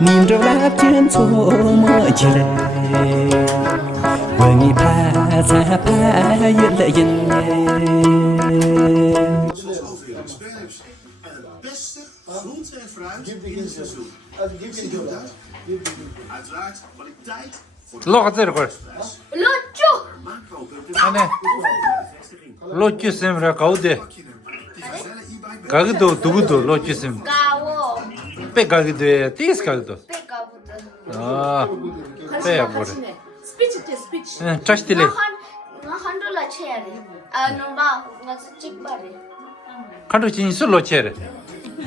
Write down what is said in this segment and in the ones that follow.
nhìn rau lá chuyên số mơ chỉ lệ vừa nghĩ pha xa pha yên lệ yên Groente en fruit in het seizoen. Ziet u dat? Uiteraard kwaliteit voor de 로가 때려 걸. 로쭈! 안에 로치 쌤이라 가우데. 가기도 누구도 로치 쌤. 가워 빼 가기도 해. 띠스 가기도. 빼가부터 아. 빼야 뭐래. 스피치 때 스피치. 응, 자식들이. nga handla chere namba nga chikbare 간도 진짜 로치래.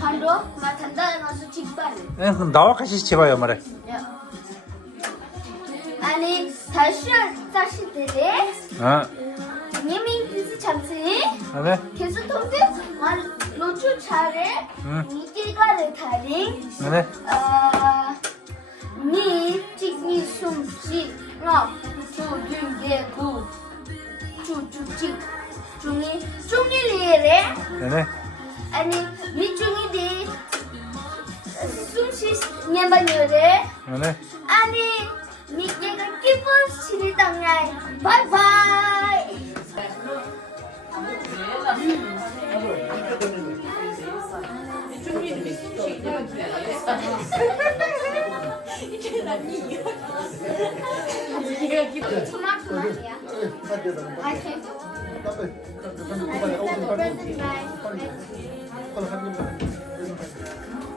hando nga thanda nga chikbare 응, 나와 같이 집어요 말해. 아니 다시 되래 아, 님이 뜻이 참지 안에. 계속 통데 말 로추 차례 응. 니끼가를 타링 안에. 니 찍니 숨지 나 주중계구 주주직 중이래래 안에. 아니 미중이디 숨쉬 냠바녀래 안에. 아니 니께가 기쁜 시리당냐이 바이바이 토마토 맛이야 맛있어?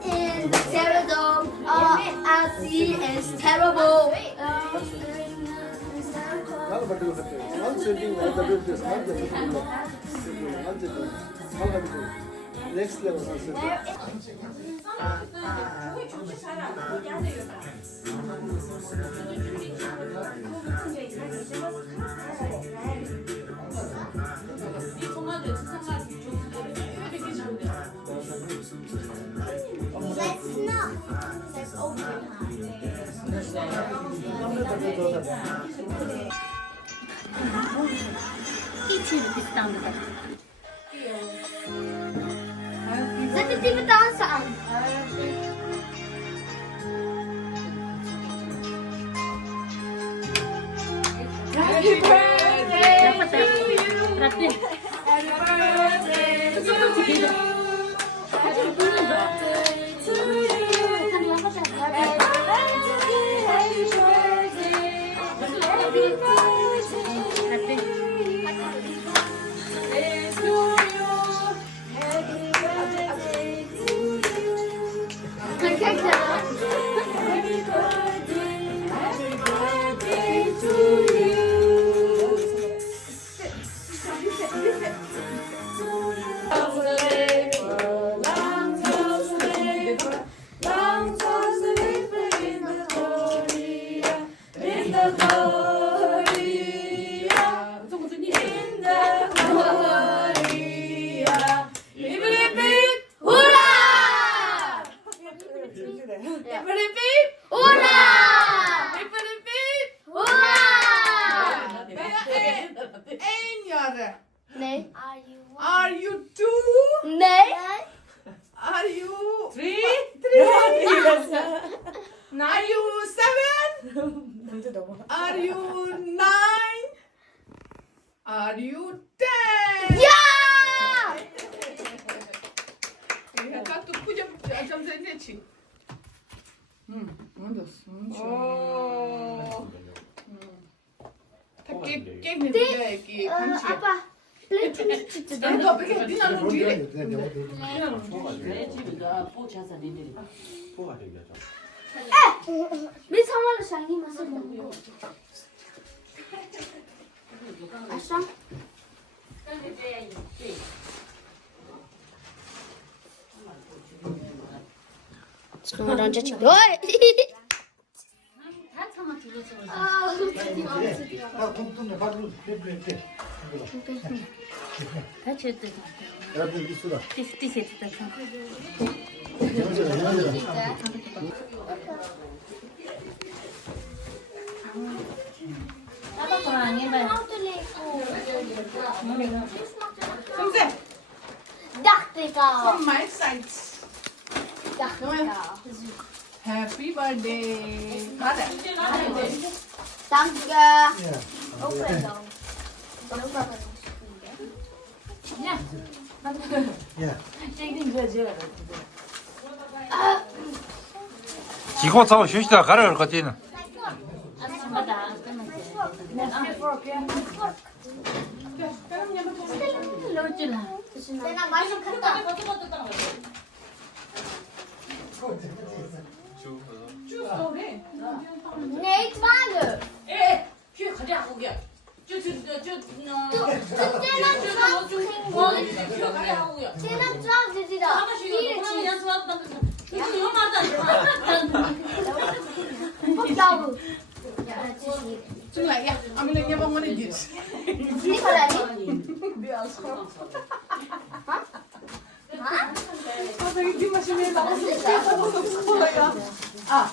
In the Pterodome, all I see is terrible. Next level. Let's not. Let's open Zet het die dansen aan. Happy birthday to you. Happy birthday to you. Happy birthday to you. Happy Kijk daar. Nee. Are you two? Nee. Are you three? Are you seven? Are you nine? Are you 10? Ja! Как тут будем чем занять? Kijk nu kijken. Appa. Plitje te doen. Dan begin je dan nog weer. Biz hamalı şangi masal mı? Aşağı. Çıkamadan önce çıktı. Oy! Kaç etti? Yarabbim bir suda. 50 seti takım. Apa kurangnya, Bang? Kom ze. Dacht ik al. From my side. Dacht ik al. Happy birthday. Mother. Danke. 기고 싸워 쉬시다 가라 할 것같는 아침마다 로즈나. 내가 맛이 갔다. Nee, Zwange. Zeynep Zwange zit er. Opbouwen. Ja, het is hier. Tuna, ja. Amina, je mag maar niet dit. Nicola, niet. Wat ben je die machine in de hand? Ah.